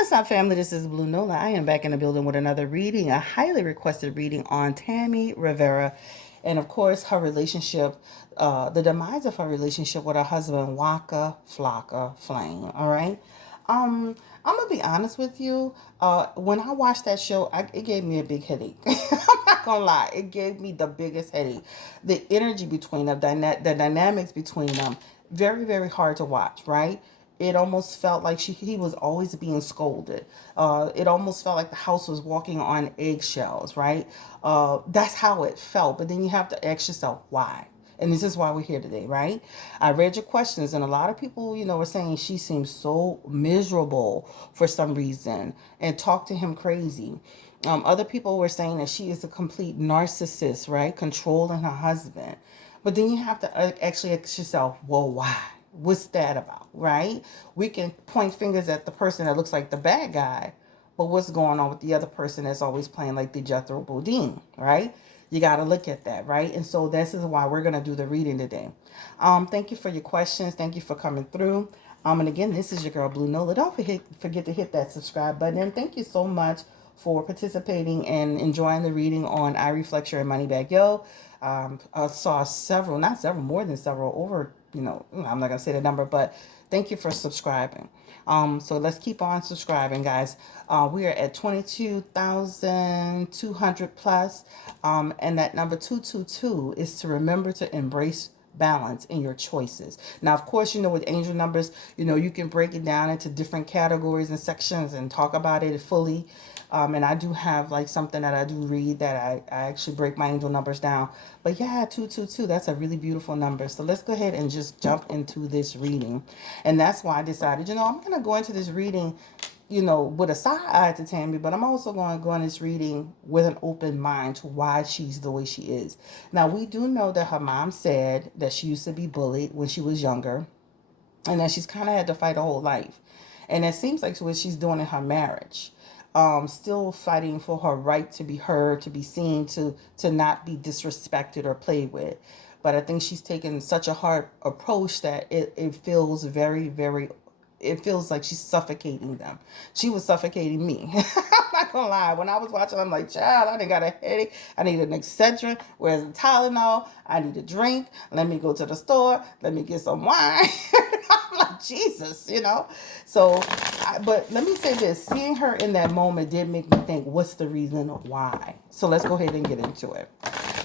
What's up, family? This is Blue Nola. I am back in the building with another reading, a highly requested reading on Tammy Rivera, and of course, her relationship, the demise of her relationship with her husband, Waka Flocka Flame. All right. I'm gonna be honest with you. When I watched that show, it gave me a big headache. I'm not gonna lie, it gave me the biggest headache. The energy between them, the dynamics between them, very, very hard to watch. Right? It almost felt like he was always being scolded. It almost felt like the house was walking on eggshells, right? That's how it felt. But then you have to ask yourself why. And this is why we're here today, right? I read your questions, and a lot of people, were saying she seems so miserable for some reason and talk to him crazy. Other people were saying that she is a complete narcissist, right? Controlling her husband. But then you have to actually ask yourself, well, why? What's that about, right? We can point fingers at the person that looks like the bad guy, but what's going on with the other person that's always playing like the Jethro Bodine, right? You got to look at that, right? And so this is why we're going to do the reading today. Thank you for your questions. Thank you for coming through. And again, this is your girl, Blue Nola. Don't forget to hit that subscribe button. And thank you so much for participating and enjoying the reading on I Reflect Your Money Back Yo. I saw several, not several, more than several, over, I'm not going to say the number, but thank you for subscribing. So let's keep on subscribing, guys. We are at 22,200 plus. And that number 222 is to remember to embrace balance in your choices. Now, of course, with angel numbers, you can break it down into different categories and sections and talk about it fully. And I do have like something that I do read that I actually break my angel numbers down. But yeah, 222, that's a really beautiful number. So let's go ahead and just jump into this reading. And that's why I decided, I'm going to go into this reading, with a side eye to Tammy, but I'm also going to go in this reading with an open mind to why she's the way she is. Now, we do know that her mom said that she used to be bullied when she was younger and that she's kind of had to fight her whole life. And it seems like what she's doing in her marriage. Still fighting for her right to be heard, to be seen, to not be disrespected or played with. But I think she's taken such a hard approach that it feels very, very, it feels like she's suffocating them. She was suffocating me. I'm not gonna lie. When I was watching, I'm like, child, I done got a headache. I need an Excedrin. Where's the Tylenol? I need a drink. Let me go to the store. Let me get some wine. I'm like, Jesus, So, but let me say this. Seeing her in that moment did make me think, what's the reason why? So let's go ahead and get into it.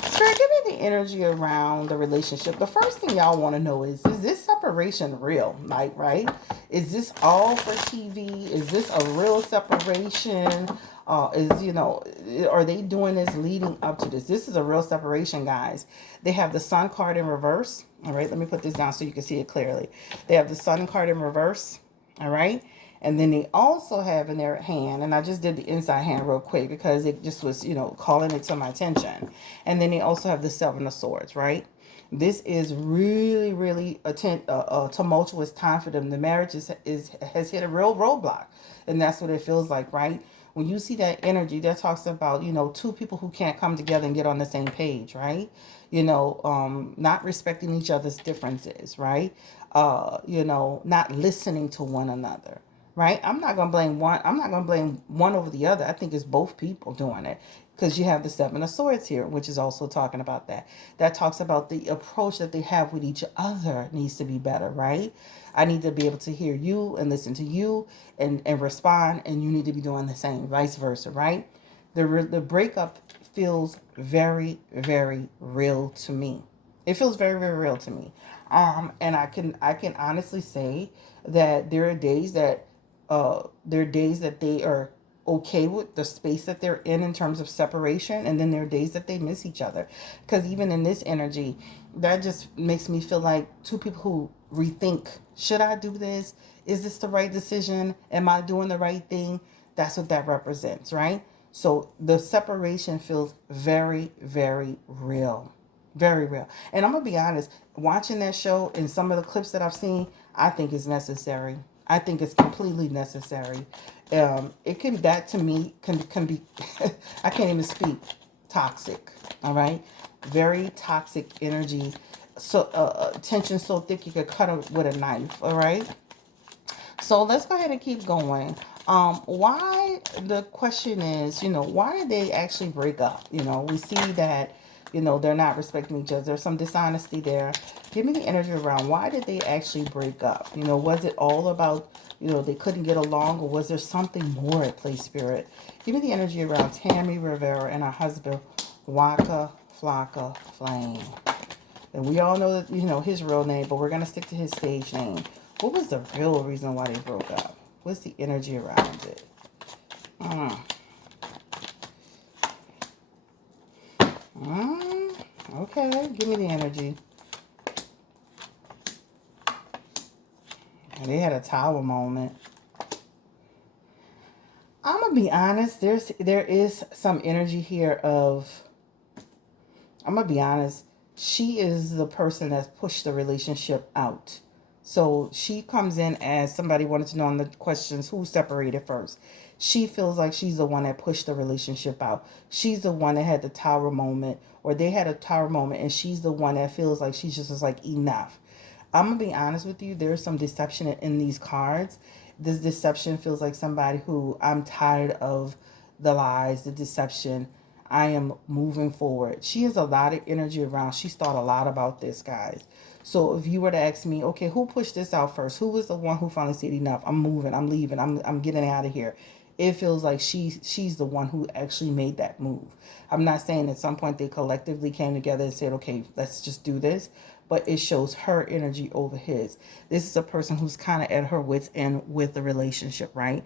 Spirit, give me the energy around the relationship. The first thing y'all want to know is this separation real? Like, right? Is this all for TV? Is this a real separation? Are they doing this leading up to this? This is a real separation, guys. They have the Sun card in reverse. All right, let me put this down so you can see it clearly. They have the Sun card in reverse. All right. And then they also have in their hand, and I just did the inside hand real quick because it just was, calling it to my attention. And then they also have the Seven of Swords, right? This is really, really a tumultuous time for them. The marriage has hit a real roadblock. And that's what it feels like, right? When you see that energy, that talks about, two people who can't come together and get on the same page, right? Not respecting each other's differences, right? Not listening to one another, right? I'm not going to blame one over the other. I think it's both people doing it because you have the Seven of Swords here, which is also talking about that. That talks about the approach that they have with each other needs to be better, right? I need to be able to hear you and listen to you and respond, and you need to be doing the same, vice versa, right? The breakup feels very, very real to me. It feels very, very real to me. And I can honestly say that there are days that they are okay with the space that they're in terms of separation, and then there are days that they miss each other. Because even in this energy, that just makes me feel like two people who rethink, should I do this? Is this the right decision? Am I doing the right thing? That's what that represents, right? So the separation feels very, very real. Very real. And I'm going to be honest, watching that show and some of the clips that I've seen, I think it's necessary. I think it's completely necessary. That to me can be, I can't even speak, toxic. All right. Very toxic energy. So tension so thick you could cut it with a knife. All right. So let's go ahead and keep going. Why, the question is, why did they actually break up? We see that, they're not respecting each other. There's some dishonesty there. Give me the energy around why did they actually break up? Was it all about, they couldn't get along, or was there something more at play, Spirit? Give me the energy around Tammy Rivera and her husband, Waka Flocka Flame. And we all know that, his real name, but we're going to stick to his stage name. What was the real reason why they broke up? What's the energy around it? Okay, give me the energy. And they had a tower moment. I'm gonna be honest. There is some energy here of. I'm gonna be honest. She is the person that's pushed the relationship out. So she comes in as somebody wanted to know on the questions who separated first. She feels like she's the one that pushed the relationship out. She's the one that had the tower moment, or they had a tower moment, and she's the one that feels like she's just like enough. I'm gonna be honest with you. There's some deception in these cards. This deception feels like somebody who, I'm tired of the lies, the deception. I am moving forward. She has a lot of energy around. She's thought a lot about this, guys. So if you were to ask me, okay, who pushed this out first? Who was the one who finally said enough? I'm moving. I'm leaving. I'm getting out of here. It feels like she's the one who actually made that move. I'm not saying at some point they collectively came together and said, okay, let's just do this, but it shows her energy over his. This is a person who's kind of at her wits' end with the relationship, right?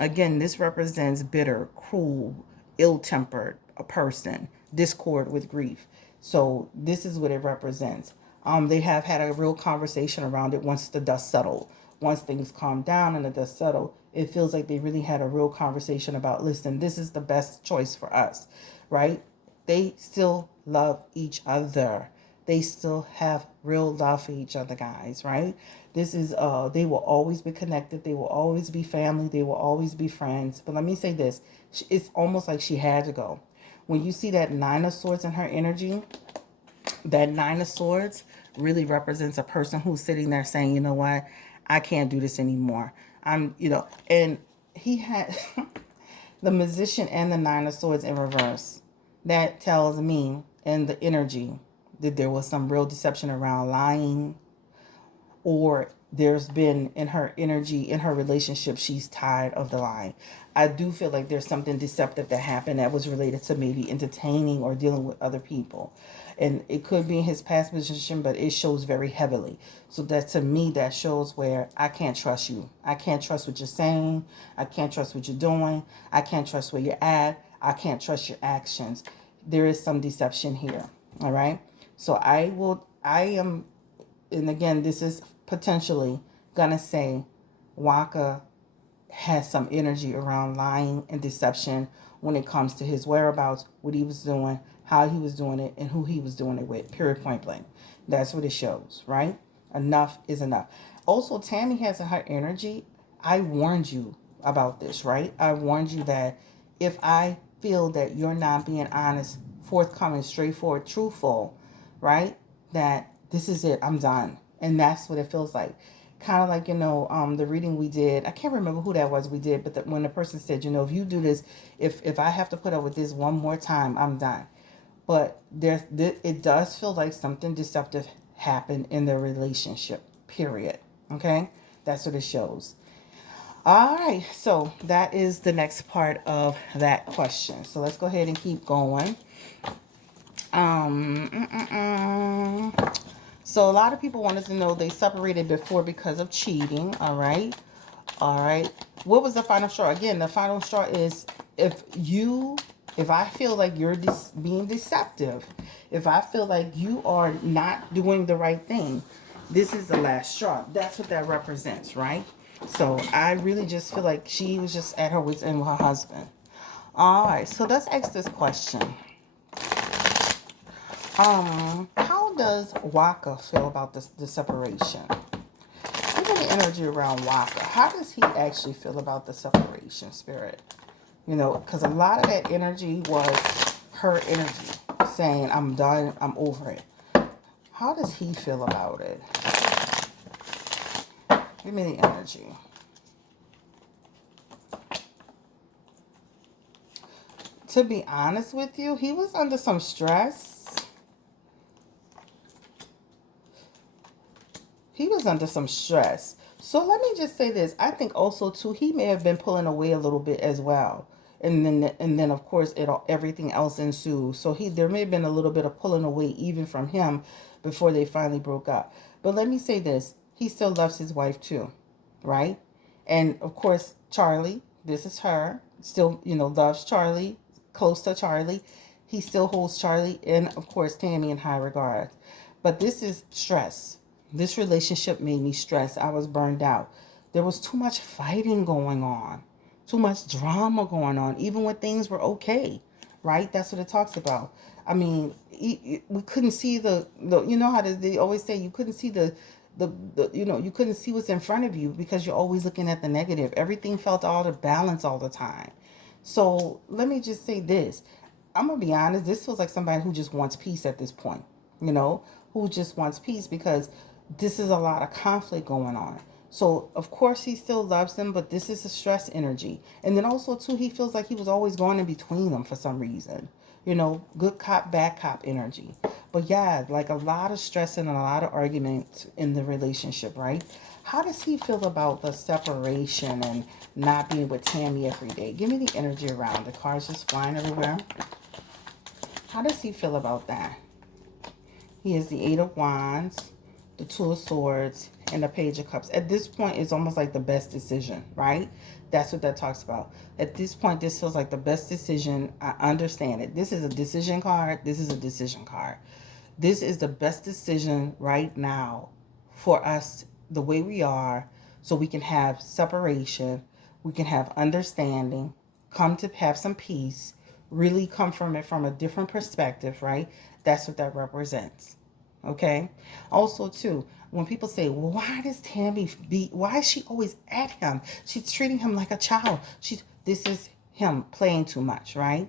Again, this represents bitter, cruel, ill-tempered, a person, discord with grief. So this is what it represents. They have had a real conversation around it once the dust settled. Once things calmed down and the dust settled, it feels like they really had a real conversation about, listen, this is the best choice for us, right? They still love each other. They still have real love for each other, guys, right? This is, they will always be connected. They will always be family. They will always be friends. But let me say this. It's almost like she had to go. When you see that Nine of Swords in her energy, that Nine of Swords really represents a person who's sitting there saying, you know what, I can't do this anymore. And he had the Magician and the Nine of Swords in reverse. That tells me in the energy that there was some real deception around lying, or there's been in her energy, in her relationship, she's tired of the lie. I do feel like there's something deceptive that happened that was related to maybe entertaining or dealing with other people. And it could be in his past position, but it shows very heavily. So that, to me, that shows where I can't trust you. I can't trust what you're saying. I can't trust what you're doing. I can't trust where you're at. I can't trust your actions. There is some deception here. All right. So I am, and again, this is potentially gonna say Waka has some energy around lying and deception when it comes to his whereabouts, what he was doing, how he was doing it, and who he was doing it with. Period, point blank. That's what it shows, right? Enough is enough. Also, Tammy has in her energy, I warned you about this, right? I warned you that if I feel that you're not being honest, forthcoming, straightforward, truthful, right? That this is it, I'm done. And that's what it feels like. Kind of like, the reading we did, I can't remember who that was we did, but when the person said, if you do this, if I have to put up with this one more time, I'm done. But it does feel like something deceptive happened in their relationship, period. Okay? That's what it shows. All right, so that is the next part of that question. So let's go ahead and keep going. So a lot of people wanted to know they separated before because of cheating. All right. What was the final straw? Again, the final straw is if I feel like you're being deceptive, if I feel like you are not doing the right thing, this is the last straw. That's what that represents, right? So I really just feel like she was just at her wits' end with her husband. All right, so let's ask this question. How does Waka feel about the separation? Look at the energy around Waka. How does he actually feel about the separation, Spirit? Because a lot of that energy was her energy saying, I'm done, I'm over it. How does he feel about it? Give me the energy. To be honest with you, he was under some stress. He was under some stress. So let me just say this. I think also too he may have been pulling away a little bit as well. And then of course everything else ensued. So there may have been a little bit of pulling away even from him before they finally broke up. But let me say this. He still loves his wife too, right? And of course Charlie, this is her, still, loves Charlie, close to Charlie. He still holds Charlie and of course Tammy in high regard. But this is stress. This relationship made me stressed. I was burned out. There was too much fighting going on, too much drama going on, even when things were okay, right? That's what it talks about. I mean, we couldn't see the you know how they always say you couldn't see you couldn't see what's in front of you because you're always looking at the negative. Everything felt out of balance all the time. So let me just say this. I'm gonna be honest, this feels like somebody who just wants peace at this point, who just wants peace because this is a lot of conflict going on. So of course he still loves them, but this is a stress energy. And then also too, he feels like he was always going in between them for some reason. Good cop, bad cop energy. But yeah, like a lot of stress and a lot of arguments in the relationship, right? How does he feel about the separation and not being with Tammy every day? Give me the energy around. The cards just flying everywhere. How does he feel about that? He has the Eight of Wands, the Two of Swords, and the Page of Cups. At this point, it's almost like the best decision, right? That's what that talks about. At this point, this feels like the best decision. I understand it. This is a decision card. This is a decision card. This is the best decision right now for us the way we are, so we can have separation, we can have understanding, come to have some peace, really come from it from a different perspective, right? That's what that represents. Okay. Also, too, when people say, well, why does Tammy why is she always at him? She's treating him like a child. This is him playing too much, right?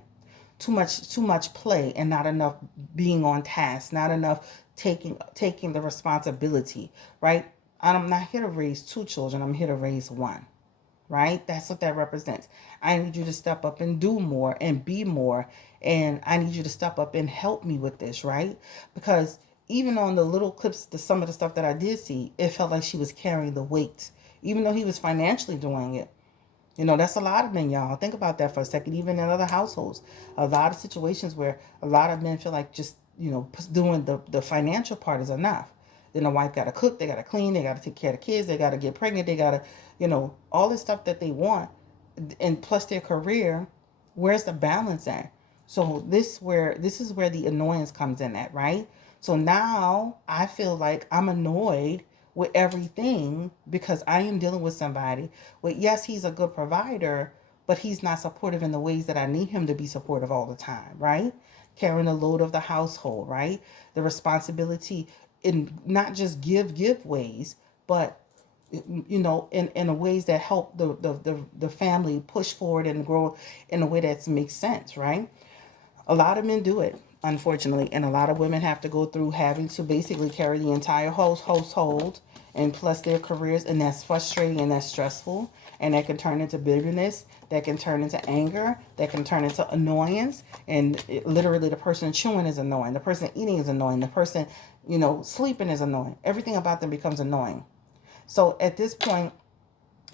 Too much play and not enough being on task, not enough taking the responsibility, right? I'm not here to raise two children. I'm here to raise one, right? That's what that represents. I need you to step up and do more and be more. And I need you to step up and help me with this, right? Because even on the little clips, some of the stuff that I did see, it felt like she was carrying the weight, even though he was financially doing it. That's a lot of men, y'all. Think about that for a second. Even in other households, a lot of situations where a lot of men feel like just, doing the financial part is enough. Then the wife got to cook, they got to clean, they got to take care of the kids, they got to get pregnant, they got to, all this stuff that they want, and plus their career. Where's the balance at? So this is where the annoyance comes in at, right? So now I feel like I'm annoyed with everything because I am dealing with somebody. Well, yes, he's a good provider, but he's not supportive in the ways that I need him to be supportive all the time, right? Carrying the load of the household, right? The responsibility in not just give ways, but in a ways that help the family push forward and grow in a way that makes sense, right? A lot of men do it, unfortunately, and a lot of women have to go through having to basically carry the entire household and plus their careers, and that's frustrating and that's stressful, and that can turn into bitterness, that can turn into anger, that can turn into annoyance, and literally the person chewing is annoying, the person eating is annoying, the person, sleeping is annoying. Everything about them becomes annoying. So at this point,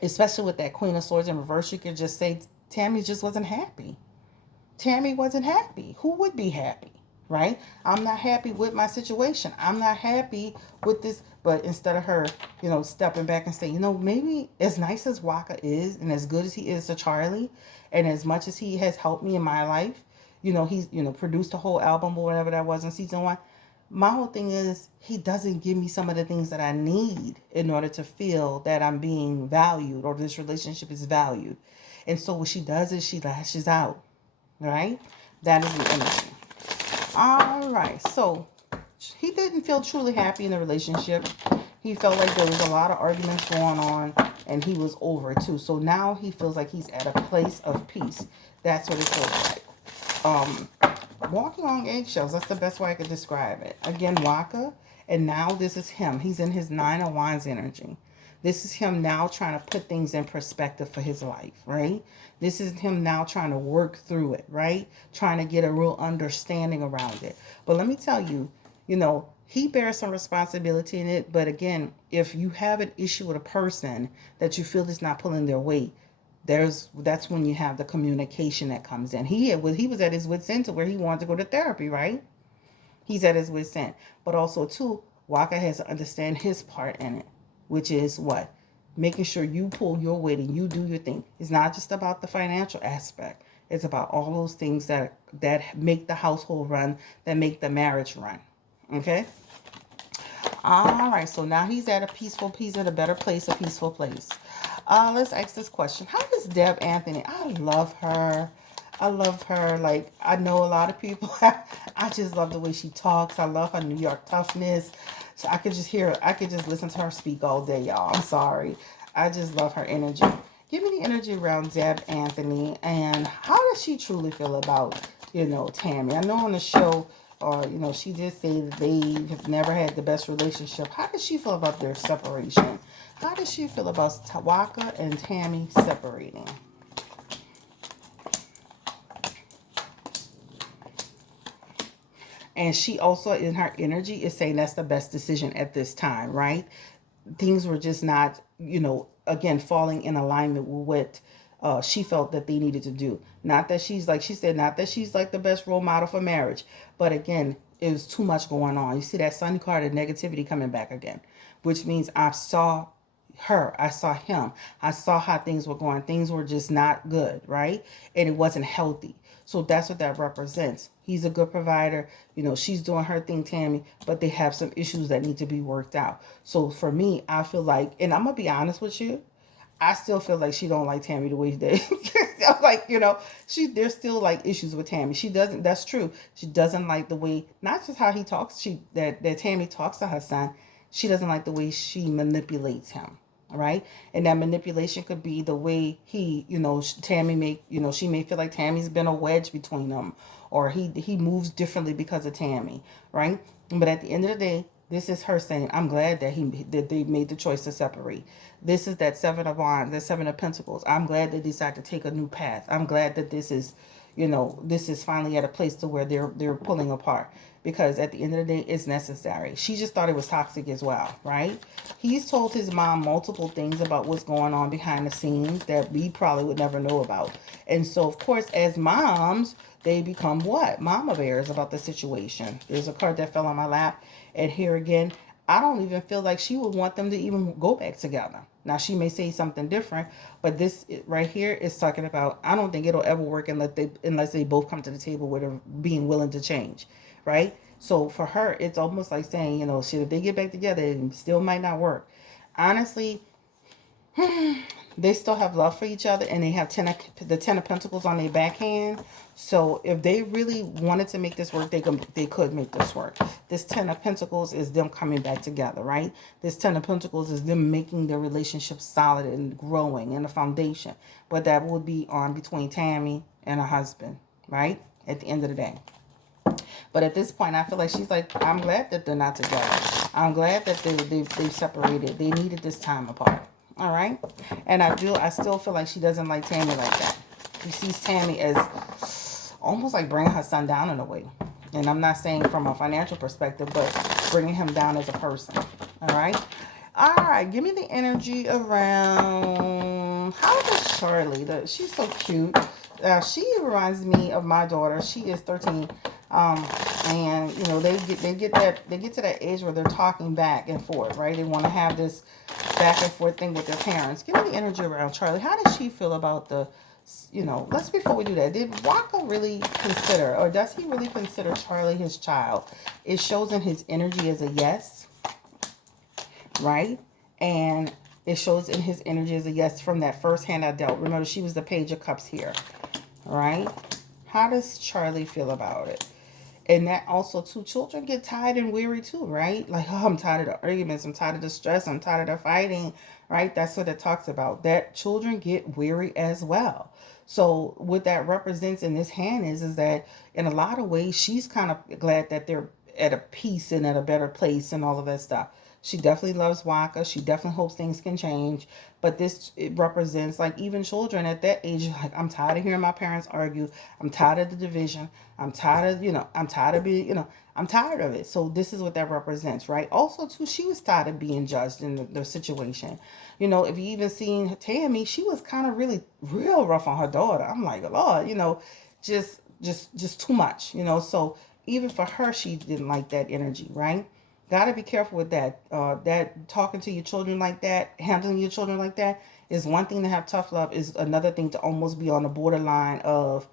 especially with that Queen of Swords in reverse, you could just say Tammy just wasn't happy. Tammy wasn't happy. Who would be happy, right? I'm not happy with my situation. I'm not happy with this. But instead of her, stepping back and saying, maybe as nice as Waka is and as good as he is to Charlie, and as much as he has helped me in my life, he's, produced a whole album or whatever that was in season 1. My whole thing is he doesn't give me some of the things that I need in order to feel that I'm being valued or this relationship is valued. And so what she does is she lashes out. Right? That is the energy. All right. So he didn't feel truly happy in the relationship. He felt like there was a lot of arguments going on and he was over it too. So now he feels like he's at a place of peace. That's what it feels like. Walking on eggshells. That's the best way I could describe it. Again, Waka. And now this is him. He's in his 9 of Wands energy. This is him now trying to put things in perspective for his life, right? This is him now trying to work through it, right? Trying to get a real understanding around it. But let me tell you, he bears some responsibility in it. But again, if you have an issue with a person that you feel is not pulling their weight, that's when you have the communication that comes in. He was at his wit's end to where he wanted to go to therapy, right? He's at his wit's end. But also too, Waka has to understand his part in it, which is what? Making sure you pull your weight and you do your thing. It's not just about the financial aspect. It's about all those things that make the household run, that make the marriage run. Okay? All right, so now he's at he's at a better place, a peaceful place. Let's ask this question. How is Deb Anthony? I love her. I love her. Like, I know a lot of people. I just love the way she talks. I love her New York toughness. So I could just listen to her speak all day, y'all. I'm sorry. I just love her energy. Give me the energy around Deb Anthony, and how does she truly feel about, Tammy? I know on the show, she did say that they have never had the best relationship. How does she feel about their separation? How does she feel about Waka and Tammy separating? And she also, in her energy, is saying that's the best decision at this time, right? Things were just not, again, falling in alignment with what she felt that they needed to do. Not that she's like, she said, not that she's like the best role model for marriage. But again, it was too much going on. You see that sun card of negativity coming back again, which means I saw her, I saw him, I saw how things were going. Things were just not good, right? And it wasn't healthy. So that's what that represents. He's a good provider. She's doing her thing, Tammy, but they have some issues that need to be worked out. So for me, I feel like, and I'm going to be honest with you, I still feel like she don't like Tammy the way they I'm like, there's still like issues with Tammy. She doesn't, that's true. She doesn't like the way, not just how he talks, that Tammy talks to her son. She doesn't like the way she manipulates him. Right? And that manipulation could be the way Tammy she may feel like Tammy's been a wedge between them, or he moves differently because of Tammy, right? But at the end of the day, this is her saying, I'm glad that they made the choice to separate. This is that Seven of Wands, that Seven of Pentacles. I'm glad they decided to take a new path. I'm glad that this is finally at a place to where they're pulling apart, because at the end of the day, it's necessary. She just thought it was toxic as well, right? He's told his mom multiple things about what's going on behind the scenes that we probably would never know about. And so, of course, as moms, they become what? Mama bears about the situation. There's a card that fell on my lap. And here again, I don't even feel like she would want them to even go back together. Now, she may say something different, but this right here is talking about, I don't think it'll ever work unless they both come to the table with her being willing to change, right? So for her, it's almost like saying, shit, if they get back together, it still might not work. Honestly, they still have love for each other, and they have the Ten of Pentacles on their backhand. So if they really wanted to make this work, they could make this work. This Ten of Pentacles is them coming back together, right? This Ten of Pentacles is them making their relationship solid and growing in the foundation. But that would be on between Tammy and her husband, right? At the end of the day. But at this point, I feel like she's like, I'm glad that they're not together. I'm glad that they've separated. They needed this time apart. All right? And I still feel like she doesn't like Tammy like that. She sees Tammy as almost like bringing her son down in a way. And I'm not saying from a financial perspective, but bringing him down as a person. All right? All right. Give me the energy around, how does Charlie, she's so cute. She reminds me of my daughter. She is 13. And they get to that age where they're talking back and forth, right? They want to have this back and forth thing with their parents. Give me the energy around Charlie. How does she feel about let's, before we do that, did Waka really consider, or does he really consider Charlie his child? It shows in his energy as a yes, right? And it shows in his energy as a yes from that first hand I dealt. Remember, she was the Page of Cups here, right? How does Charlie feel about it? And that also, too, children get tired and weary too, right? Like, oh, I'm tired of the arguments. I'm tired of the stress. I'm tired of the fighting, right? That's what it talks about. That children get weary as well. So what that represents in this hand is that in a lot of ways, she's kind of glad that they're at a peace and at a better place and all of that stuff. She definitely loves Waka. She definitely hopes things can change. But this, it represents like even children at that age, like, I'm tired of hearing my parents argue. I'm tired of the division. I'm tired of, I'm tired of being, I'm tired of it. So this is what that represents, right? Also, too, she was tired of being judged in the situation. If you even seen Tammy, she was kind of really, real rough on her daughter. I'm like, Lord, just too much, So even for her, she didn't like that energy, right? Got to be careful with that. That talking to your children like that, handling your children like that is one thing to have tough love. Is another thing to almost be on the borderline of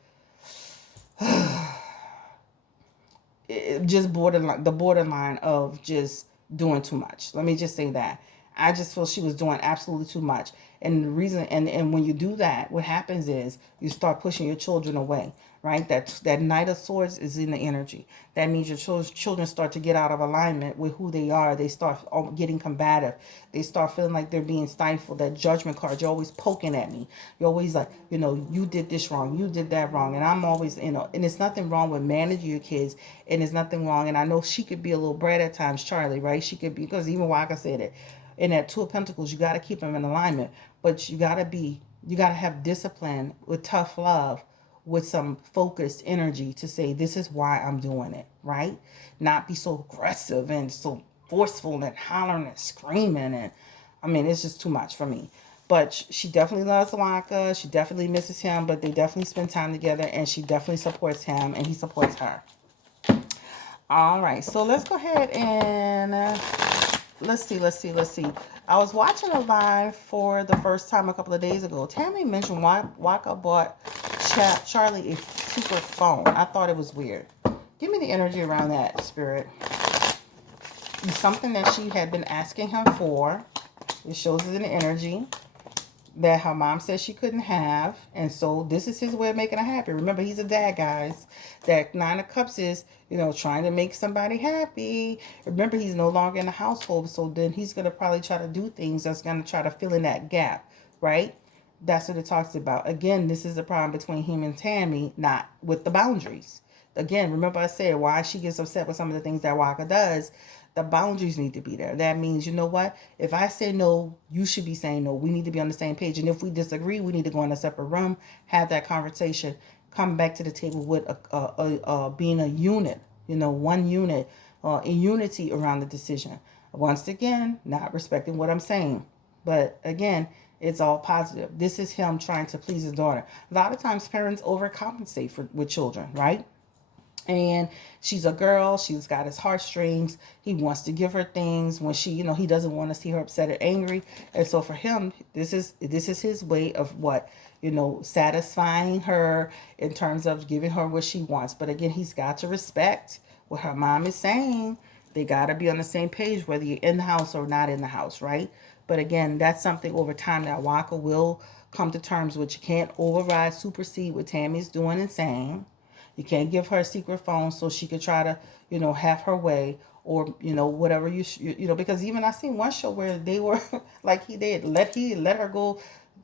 just borderline of just doing too much. Let me just say that. I just feel she was doing absolutely too much. And the reason, and when you do that, what happens is you start pushing your children away, right? That Knight of Swords is in the energy. That means your children start to get out of alignment with who they are. They start getting combative. They start feeling like they're being stifled. That judgment card, you're always poking at me. You're always like, you did this wrong. You did that wrong. And I'm always, and it's nothing wrong with managing your kids. And there's nothing wrong. And I know she could be a little brat at times, Charlie, right? She could be, because even Waka said it. In that Two of Pentacles, you got to keep them in alignment. But you got to have discipline with tough love, with some focused energy to say, this is why I'm doing it, right? Not be so aggressive and so forceful and hollering and screaming. And I mean, it's just too much for me. But she definitely loves Waka. She definitely misses him, but they definitely spend time together, and she definitely supports him and he supports her. All right, so let's go ahead and let's see. I was watching a live for the first time a couple of days ago. Tammy mentioned Waka bought Charlie a super phone. I thought it was weird. Give me the energy around that, Spirit. It's something that she had been asking him for. It shows it in the energy that her mom said she couldn't have. And so this is his way of making her happy. Remember, he's a dad, guys. That Nine of Cups is, trying to make somebody happy. Remember, he's no longer in the household. So then he's going to probably try to do things that's going to try to fill in that gap, right? That's what it talks about. Again, this is the problem between him and Tammy, not with the boundaries. Again, remember I said why she gets upset with some of the things that Waka does. The boundaries need to be there. That means, you know what? If I say no, you should be saying no. We need to be on the same page. And if we disagree, we need to go in a separate room, have that conversation, come back to the table with being a unit, one unit, in unity around the decision. Once again, not respecting what I'm saying. But again, it's all positive. This is him trying to please his daughter. A lot of times parents overcompensate with children, right? And she's a girl. She's got his heartstrings. He wants to give her things when she, he doesn't want to see her upset or angry. And so for him, this is his way of what, satisfying her in terms of giving her what she wants. But again, he's got to respect what her mom is saying. They got to be on the same page, whether you're in the house or not in the house, right? But again, that's something over time that Waka will come to terms with. You can't override, supersede what Tammy's doing and saying. You can't give her a secret phone so she could try to, have her way, or, whatever because even I seen one show where they were like let her go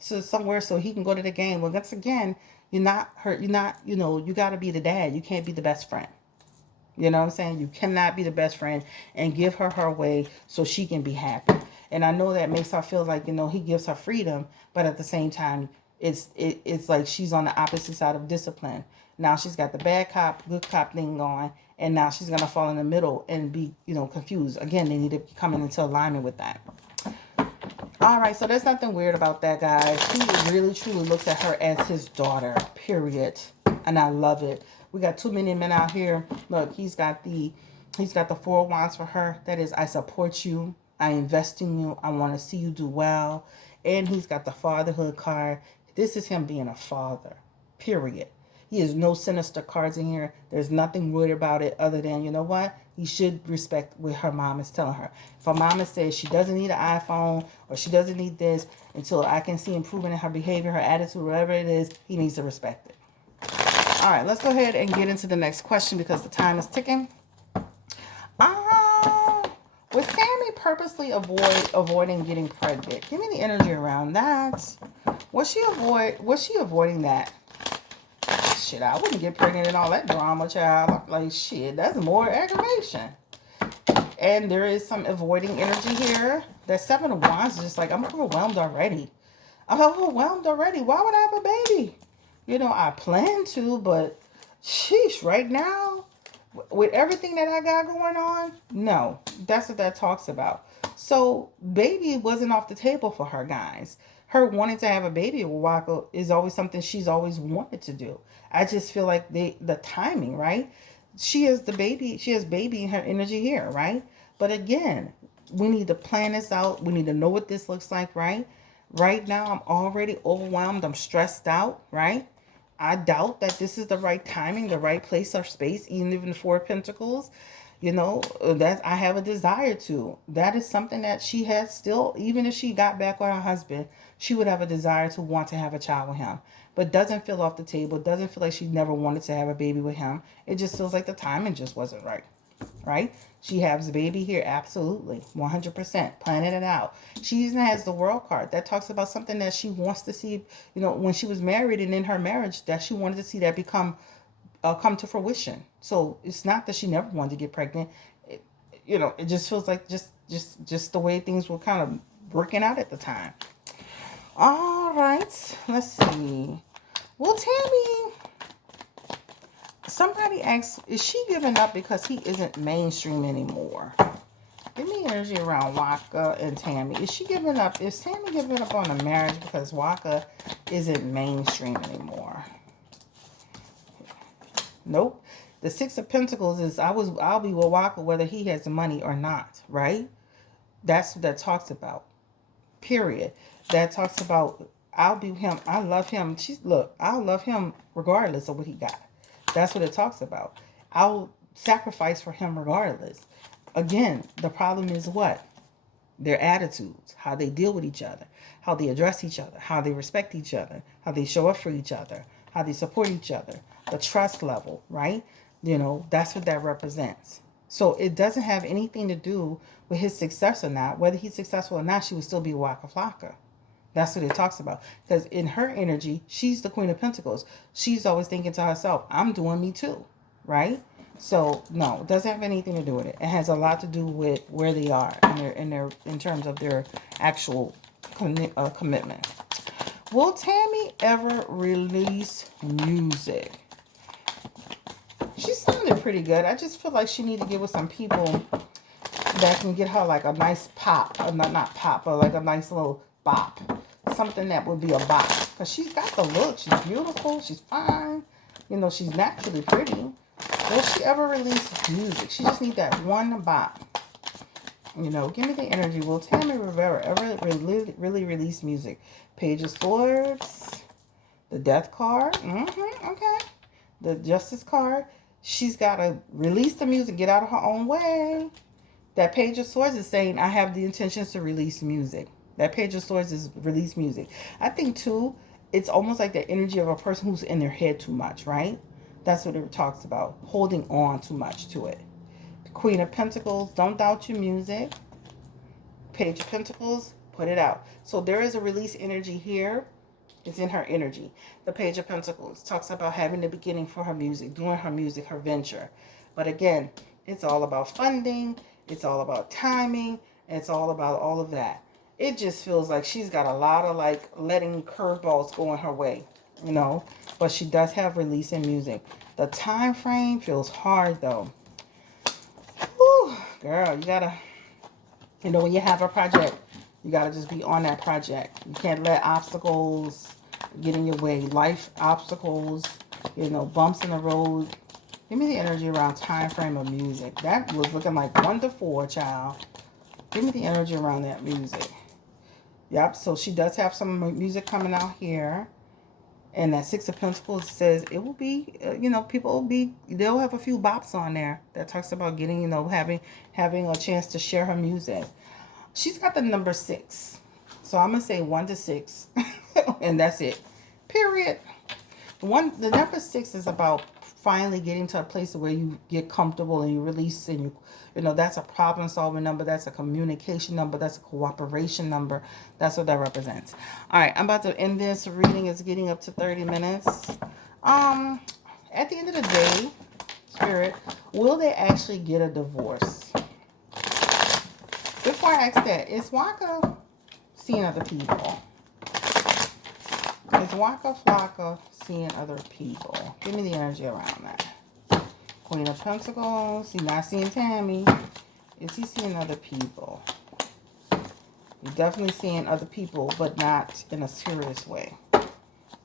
to somewhere so he can go to the game. Well, once again, you got to be the dad. You can't be the best friend. You know what I'm saying? You cannot be the best friend and give her her way so she can be happy. And I know that makes her feel like, he gives her freedom, but at the same time, it's like she's on the opposite side of discipline. Now she's got the bad cop, good cop thing going, and now she's going to fall in the middle and be, confused. Again, they need to come into alignment with that. All right, so there's nothing weird about that, guys. He really, truly looks at her as his daughter, period. And I love it. We got too many men out here. Look, he's got the Four of Wands for her. That is, I support you. I invest in you. I want to see you do well. And he's got the fatherhood card. This is him being a father, period. He has no sinister cards in here. There's nothing weird about it other than, you know what? He should respect what her mom is telling her. If her mama says she doesn't need an iPhone or she doesn't need this until I can see improvement in her behavior, her attitude, whatever it is, he needs to respect it. All right, let's go ahead and get into the next question because the time is ticking. Was Tammy purposely avoiding getting pregnant? Give me the energy around that. Was she avoiding that? Shit, I wouldn't get pregnant and all that drama, child. Like, shit, that's more aggravation. And there is some avoiding energy here. That Seven of Wands is just like, I'm overwhelmed already. I'm overwhelmed already. Why would I have a baby? You know, I plan to, but sheesh, right now, with everything that I got going on, no. That's what that talks about. So, baby wasn't off the table for her, guys. Her wanting to have a baby with Waka is always something she's always wanted to do. I just feel like the timing, right? She is the baby, she has baby in her energy here, right? But again, we need to plan this out. We need to know what this looks like, right? Right now, I'm already overwhelmed. I'm stressed out, right? I doubt that this is the right timing, the right place or space, even the Four of Pentacles. You know, that I have a desire to. That is something that she has still, even if she got back with her husband, she would have a desire to want to have a child with him. But doesn't feel off the table, doesn't feel like she never wanted to have a baby with him. It just feels like the timing just wasn't right. Right? She has a baby here, absolutely, 100%, planning it out. She even has the World card that talks about something that she wants to see. You know, when she was married and in her marriage, that she wanted to see that come to fruition. So it's not that she never wanted to get pregnant. You know, it just feels like just the way things were kind of working out at the time. All right, let's see. Well, Tammy, somebody asked, is she giving up because he isn't mainstream anymore? Give me energy around Waka and Tammy. Is she giving up? Is Tammy giving up on a marriage because Waka isn't mainstream anymore? Nope. The Six of Pentacles is I'll be with Waka whether he has money or not, right? That's what that talks about. Period. That talks about I'll be him. I love him. I'll love him regardless of what he got. That's what it talks about. I'll sacrifice for him regardless. Again, the problem is what? Their attitudes, how they deal with each other, how they address each other, how they respect each other, how they show up for each other, how they support each other, the trust level, right? You know, that's what that represents. So it doesn't have anything to do with his success or not. Whether he's successful or not, she would still be Waka Flocka. That's what it talks about. Because in her energy, she's the Queen of Pentacles. She's always thinking to herself, I'm doing me too, right? So no, it doesn't have anything to do with it. It has a lot to do with where they are in terms of their actual commitment. Will Tammy ever release music? She sounded pretty good. I just feel like she needs to get with some people that can get her like a nice pop, not pop, but like a nice little bop. Something that would be a bop. Because she's got the look. She's beautiful. She's fine. You know, she's naturally pretty. Will she ever release music? She just needs that one bop. You know, give me the energy. Will Tammy Rivera ever really release music? Page of Swords. The Death card. Okay. The Justice card. She's got to release the music. Get out of her own way. That Page of Swords is saying, I have the intentions to release music. That Page of Swords is release music. I think, too, it's almost like the energy of a person who's in their head too much, right? That's what it talks about. Holding on too much to it. Queen of Pentacles, don't doubt your music. Page of Pentacles, put it out. So there is a release energy here. It's in her energy. The Page of Pentacles talks about having the beginning for her music, doing her music, her venture. But again, it's all about funding. It's all about timing. It's all about all of that. It just feels like she's got a lot of like letting curveballs go in her way, you know. But she does have release in music. The time frame feels hard though. Whew, girl, you gotta, you know, when you have a project, you gotta just be on that project. You can't let obstacles get in your way. Life obstacles, you know, bumps in the road. Give me the energy around time frame of music. That was looking like 1 to 4, child. Give me the energy around that music. Yep, so she does have some music coming out here. And that Six of Pentacles says it will be, you know, people will be, they'll have a few bops on there that talks about getting, you know, having a chance to share her music. She's got the number 6. So I'm going to say 1 to 6. And that's it. Period. The number 6 is about finally getting to a place where you get comfortable and you release and you know, that's a problem solving number. That's a communication number. That's a cooperation number. That's what that represents. All right, I'm about to end this. Reading is getting up to 30 minutes. At the end of the day, Spirit, will they actually get a divorce? before I ask that, is Waka seeing other people? Is Waka Flocka seeing other people? Give me the energy around that. Queen of Pentacles. He's not seeing Tammy. Is he seeing other people? He's definitely seeing other people, but not in a serious way.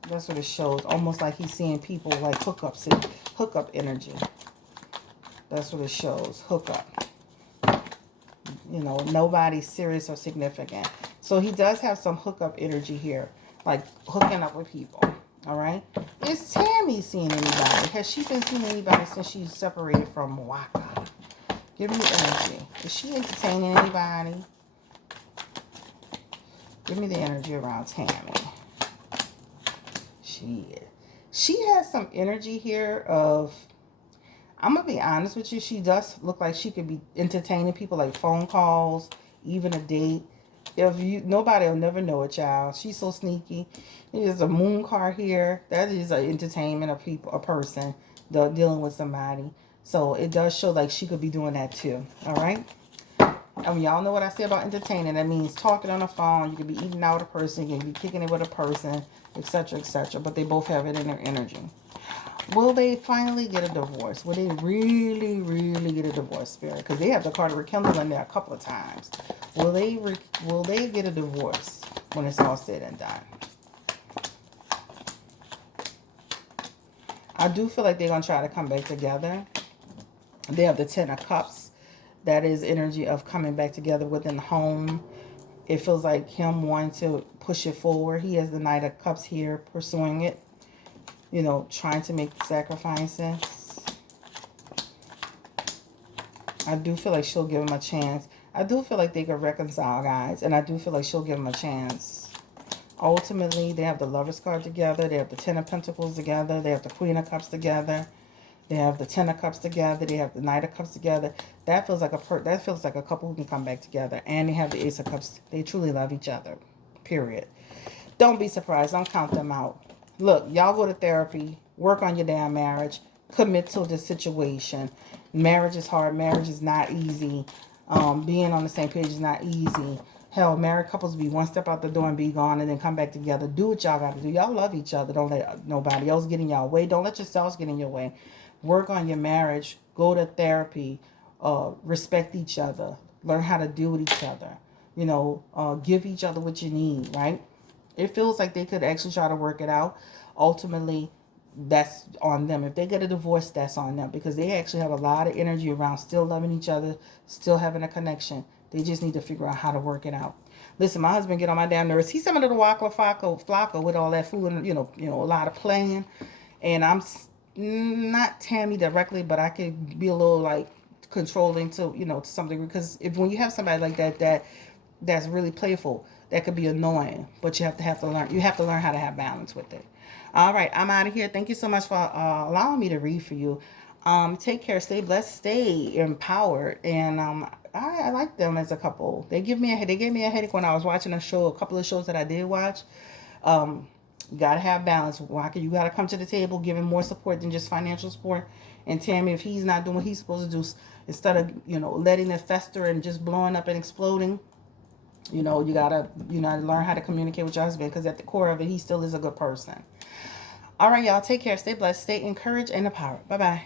That's what it shows. Almost like he's seeing people like hookup energy. That's what it shows. Hookup. You know, nobody serious or significant. So he does have some hookup energy here. Like hooking up with people. Alright? Is Tammy seeing anybody? Has she been seeing anybody since she's separated from Waka? Give me the energy. Is she entertaining anybody? Give me the energy around Tammy. She has some energy here of, I'm going to be honest with you, she does look like she could be entertaining people, like phone calls, even a date. If you, nobody will never know a child. She's so sneaky. There's a moon card here. That is an entertainment of people, a person dealing with somebody. So it does show like she could be doing that too. All right. Y'all know what I say about entertaining. That means talking on the phone. You could be eating out with a person. You can be kicking it with a person, etc., etc. But they both have it in their energy. Will they finally get a divorce? Will they really, really get a divorce, Spirit? Because they have the card of rekindle in there a couple of times. Will they get a divorce when it's all said and done? I do feel like they're going to try to come back together. They have the Ten of Cups. That is energy of coming back together within the home. It feels like him wanting to push it forward. He has the Knight of Cups here pursuing it. You know, trying to make sacrifices. I do feel like she'll give him a chance. I do feel like they could reconcile, guys. And I do feel like she'll give him a chance. Ultimately, they have the Lovers card together. They have the Ten of Pentacles together. They have the Queen of Cups together. They have the Ten of Cups together. They have the Knight of Cups together. That feels like a couple who can come back together. And they have the Ace of Cups. They truly love each other. Period. Don't be surprised. Don't count them out. Look, y'all go to therapy. Work on your damn marriage. Commit to the situation. Marriage is hard. Marriage is not easy. Being on the same page is not easy. Hell, married couples be one step out the door and be gone and then come back together. Do what y'all got to do. Y'all love each other. Don't let nobody else get in y'all way. Don't let yourselves get in your way. Work on your marriage. Go to therapy. Respect each other. Learn how to deal with each other. You know, give each other what you need, right? It feels like they could actually try to work it out. Ultimately, that's on them. If they get a divorce, that's on them. Because they actually have a lot of energy around still loving each other, still having a connection. They just need to figure out how to work it out. Listen, my husband get on my damn nerves. He's similar to Waka Flocka with all that food and, you know, a lot of playing. And I'm not Tammy directly, but I could be a little, like, controlling to, to some degree. Because when you have somebody like that's really playful, that could be annoying, but you have to learn. You have to learn how to have balance with it. All right, I'm out of here. Thank you so much for allowing me to read for you. Take care, stay blessed, stay empowered, and I like them as a couple. They gave me a headache when I was watching a couple of shows that I did watch. Gotta have balance, Waka. You gotta come to the table, giving more support than just financial support. And Tammy, if he's not doing what he's supposed to do, instead of letting it fester and just blowing up and exploding. You gotta learn how to communicate with your husband, because at the core of it, he still is a good person. All right, y'all. Take care. Stay blessed. Stay encouraged and empowered. Bye-bye.